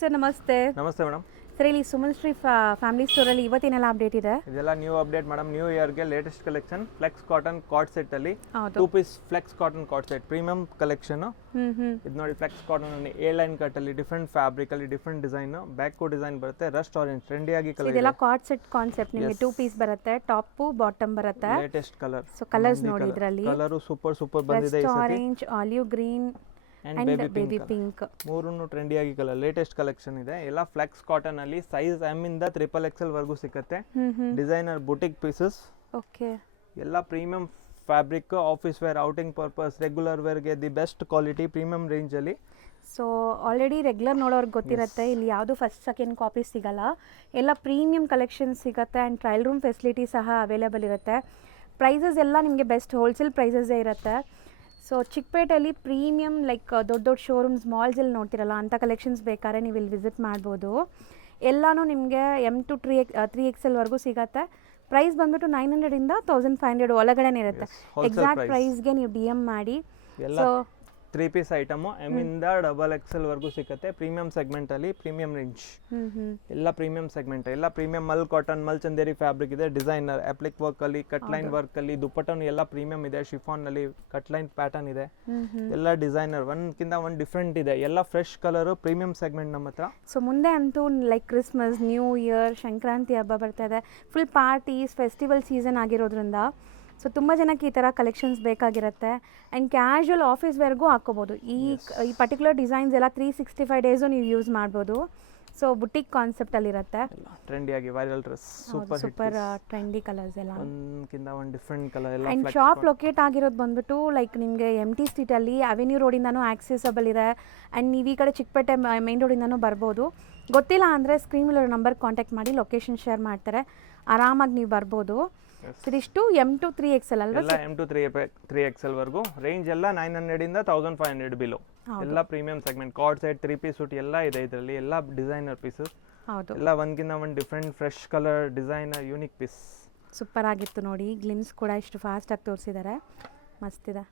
Sir ನಮಸ್ತೆ. ನಮಸ್ತೆ madam. Sir ಇಲ್ಲಿ ಸುಮನ್ ಶ್ರೀ ಫ್ಯಾಮಿಲಿ ಸ್ಟೋರಲ್ಲಿ ಇವತ್ತಿನೆಲ್ಲ ಅಪ್ಡೇಟ್ ಇದೆ. ಇದೆಲ್ಲ ನ್ಯೂ ಅಪ್ಡೇಟ್ ಮೇಡಮ್. ನ್ಯೂ ಇಯರ್ಗೆ latest collection flex cotton cord set ಅಲ್ಲಿ 2 piece flex cotton cord set premium collection. ಇದು ನೋಡಿ ಫ್ಲೆಕ್ಸ್ ಕಾಟನ್ ಅಲ್ಲಿ ಎ ಲೈನ್ ಕಟ್ ಅಲ್ಲಿ ಡಿಫರೆಂಟ್ ಫ್ಯಾಬ್ರಿಕ್ ಅಲ್ಲಿ ಡಿಫರೆಂಟ್ ಡಿಸೈನ್, ಬ್ಯಾಕ್ ಕೋ ಡಿಸೈನ್ ಬರುತ್ತೆ, ರಸ್ಟ್ ಆರೆಂಜ್ ಟ್ರೆಂಡಿ ಆಗಿ ಕಲರ್. ಇದೆಲ್ಲ ಕಾರ್ಡ್ ಸೆಟ್ ಕಾನ್ಸೆಪ್ಟ್. ನಿಮಗೆ 2 ಪೀಸ್ ಬರುತ್ತೆ, ಟಾಪ್ ಬಾಟಮ್ ಬರುತ್ತೆ. Latest colour. ಸೊ ಕಲರ್ಸ್ ನೋಡಿ ಇದರಲ್ಲಿ. ಕಲರ್ ಸೂಪರ್ ಬಂದಿದೆ ಈ ಸತಿ. Orange, olive green and baby pink ಮೂರನ್ನು ಟ್ರೆಂಡಿ ಆಗಿ ಕಲರ್. ಲೇಟೆಸ್ಟ್ ಕಲೆಕ್ಷನ್ ಇದೆ. ಎಲ್ಲ ಫ್ಲೆಕ್ಸ್ ಕಾಟನ್ ಅಲ್ಲಿ ಸೈಜ್ ಎಮ್ ಇಂದ XXL ವರೆಗೂ ಸಿಗುತ್ತೆ. Designer boutique pieces. ಓಕೆ. ಎಲ್ಲ premium fabric, office wear, outing purpose, regular ವೇರ್ಗೆ the best quality premium range ಅಲ್ಲಿ. ಸೊ ಆಲ್ರೆಡಿ ರೆಗ್ಯುಲರ್ ನೋಡೋರ್ಗೆ ಗೊತ್ತಿರುತ್ತೆ, ಇಲ್ಲಿ ಯಾವುದು ಫಸ್ಟ್ ಸೆಕೆಂಡ್ ಕಾಪಿ ಸಿಗಲ್ಲ. ಎಲ್ಲ ಪ್ರೀಮಿಯಂ ಕಲೆಕ್ಷನ್ ಸಿಗುತ್ತೆ ಆ್ಯಂಡ್ ಟ್ರಯಲ್ ರೂಮ್ ಫೆಸಿಲಿಟಿ ಸಹ ಅವೈಲೇಬಲ್ ಇರುತ್ತೆ. ಪ್ರೈಸಸ್ ಎಲ್ಲ ನಿಮಗೆ ಬೆಸ್ಟ್ ಹೋಲ್ಸೇಲ್ ಪ್ರೈಸಸ್ಸೇ ಇರುತ್ತೆ. ಸೊ ಚಿಕ್ಕಪೇಟೆಯಲ್ಲಿ ಪ್ರೀಮಿಯಂ ಲೈಕ್ ದೊಡ್ಡ ಶೋರೂಮ್ಸ್ ಮಾಲ್ಸಲ್ಲಿ ನೋಡ್ತಿರಲ್ಲ ಅಂಥ ಕಲೆಕ್ಷನ್ಸ್ ಬೇಕಾದ್ರೆ ನೀವು ಇಲ್ಲಿ ವಿಸಿಟ್ ಮಾಡ್ಬೋದು. ಎಲ್ಲನೂ ನಿಮಗೆ M to 3XL ವರೆಗೂ ಸಿಗುತ್ತೆ. ಪ್ರೈಸ್ ಬಂದ್ಬಿಟ್ಟು 900 ಇಂದ 1500 ಒಳಗಡೆನೇ ಇರುತ್ತೆ. ಎಕ್ಸಾಕ್ಟ್ ಪ್ರೈಸ್ಗೆ ನೀವು DM ಮಾಡಿ. ಸೊ 3 ಪೀಸ್ ಐಟಮ್ ಎಮ್ ಇಂದ XXL ವರೆಗೂ ಸಿಗುತ್ತೆ. ಪ್ರೀಮಿಯಂ ಸೆಗ್ಮೆಂಟ್ ಅಲ್ಲಿ ಪ್ರೀಮಿಯಂ ರೇಂಜ್. ಎಲ್ಲ ಪ್ರೀಮಿಯಂ ಸೆಗ್ಮೆಂಟ್, ಎಲ್ಲ ಪ್ರೀಮಿಯಂ ಮಲ್ ಕಾಟನ್, ಮಲ್ ಚಂದೇರಿ ಫ್ಯಾಬ್ರಿಕ್ ಇದೆ. ಡಿಸೈನರ್ ಅಪ್ಲಿಕ್ ವರ್ಕ್ ಅಲ್ಲಿ, ಕಟ್ ಲೈನ್ ವರ್ಕ್ ಅಲ್ಲಿ, ದುಪ್ಪಟ್ಟನು ಎಲ್ಲ ಪ್ರೀಮಿಯಂ ಇದೆ. ಶಿಫಾನ್ ನಲ್ಲಿ ಕಟ್ ಲೈನ್ ಪ್ಯಾಟರ್ನ್ ಇದೆ. ಎಲ್ಲ ಡಿಸೈನರ್ ಒಂದ್ಕಿಂತ ಒಂದು ಡಿಫ್ರೆಂಟ್ ಇದೆ. ಎಲ್ಲ ಫ್ರೆಶ್ ಕಲರ್ ಪ್ರೀಮಿಯಂ ಸೆಗ್ಮೆಂಟ್ ನಮ್ಮ ಹತ್ರ. ಸೊ ಮುಂದೆ ಅಂತೂ like Christmas, new year, Sankranti ಹಬ್ಬ ಬರ್ತಾ ಇದೆ. ಫುಲ್ ಪಾರ್ಟೀಸ್, ಫೆಸ್ಟಿವಲ್ ಸೀಸನ್ ಆಗಿರೋದ್ರಿಂದ ಸೊ ತುಂಬ ಜನಕ್ಕೆ ಈ ಥರ ಕಲೆಕ್ಷನ್ಸ್ ಬೇಕಾಗಿರುತ್ತೆ. ಆ್ಯಂಡ್ ಕ್ಯಾಶುವಲ್ ಆಫೀಸ್ ವೇರ್ಗೂ ಹಾಕ್ಕೋಬೋದು. ಈ ಪರ್ಟಿಕ್ಯುಲರ್ ಡಿಸೈನ್ಸ್ ಎಲ್ಲ 365 ಡೇಸು ನೀವು ಯೂಸ್ ಮಾಡ್ಬೋದು. ಸೊ ಬುಟಿಕ್ ಕಾನ್ಸೆಪ್ಟಲ್ಲಿರುತ್ತೆ. ಟ್ರೆಂಡಿಯಾಗಿ viral dress, super trendy colours ಎಲ್ಲ ಒಂದಕ್ಕಿಂತ ಒಂದು ಡಿಫ್ರೆಂಟ್ ಕಲರ್ ಎಲ್ಲ. ಆ್ಯಂಡ್ ಶಾಪ್ ಲೊಕೇಟ್ ಆಗಿರೋದು ಬಂದ್ಬಿಟ್ಟು ಲೈಕ್ ನಿಮಗೆ MT ಸ್ಟ್ರೀಟಲ್ಲಿ ಅವೆನ್ಯೂ ರೋಡಿಂದನೂ ಆಕ್ಸೆಸಬಲ್ ಇದೆ. ಆ್ಯಂಡ್ ನೀವು ಈ ಕಡೆ ಚಿಕ್ಕಪೇಟೆ ಮೈನ್ ರೋಡಿಂದನೂ ಬರ್ಬೋದು. ಗೊತ್ತಿಲ್ಲ ಅಂದರೆ ಸ್ಕ್ರೀನ್ ಮೇಲೆ ನಂಬರ್ ಕಾಂಟ್ಯಾಕ್ಟ್ ಮಾಡಿ ಲೊಕೇಶನ್ ಶೇರ್ ಮಾಡ್ತಾರೆ, ಆರಾಮಾಗಿ ನೀವು ಬರ್ಬೋದು. ಇದಿಷ್ಟು M to 3XL ಅಲ್ವಾ? ಎಲ್ಲ M to 3XL ವರೆಗೂ ರೇಂಜ್. ಎಲ್ಲ 900 ಇಂದ 1500 ಬಿಲೋ. ಎಲ್ಲ premium segment. Co-ord set, 3 piece suit ಎಲ್ಲ ಇದೆ ಇದರಲ್ಲಿ. ಎಲ್ಲ ಡಿಸೈನರ್ ಪೀಸಸ್. ಎಲ್ಲ ಒಂದ್ಕಿಂತ ಒಂದು different fresh colour designer unique piece. Super ಆಗಿತ್ತು ನೋಡಿ. ಗ್ಲಿಮ್ಸ್ ಕೂಡ ಇಷ್ಟು ಫಾಸ್ಟ್ ಆಗಿ ತೋರಿಸಿದ್ದಾರೆ, ಮಸ್ತಿದೆ.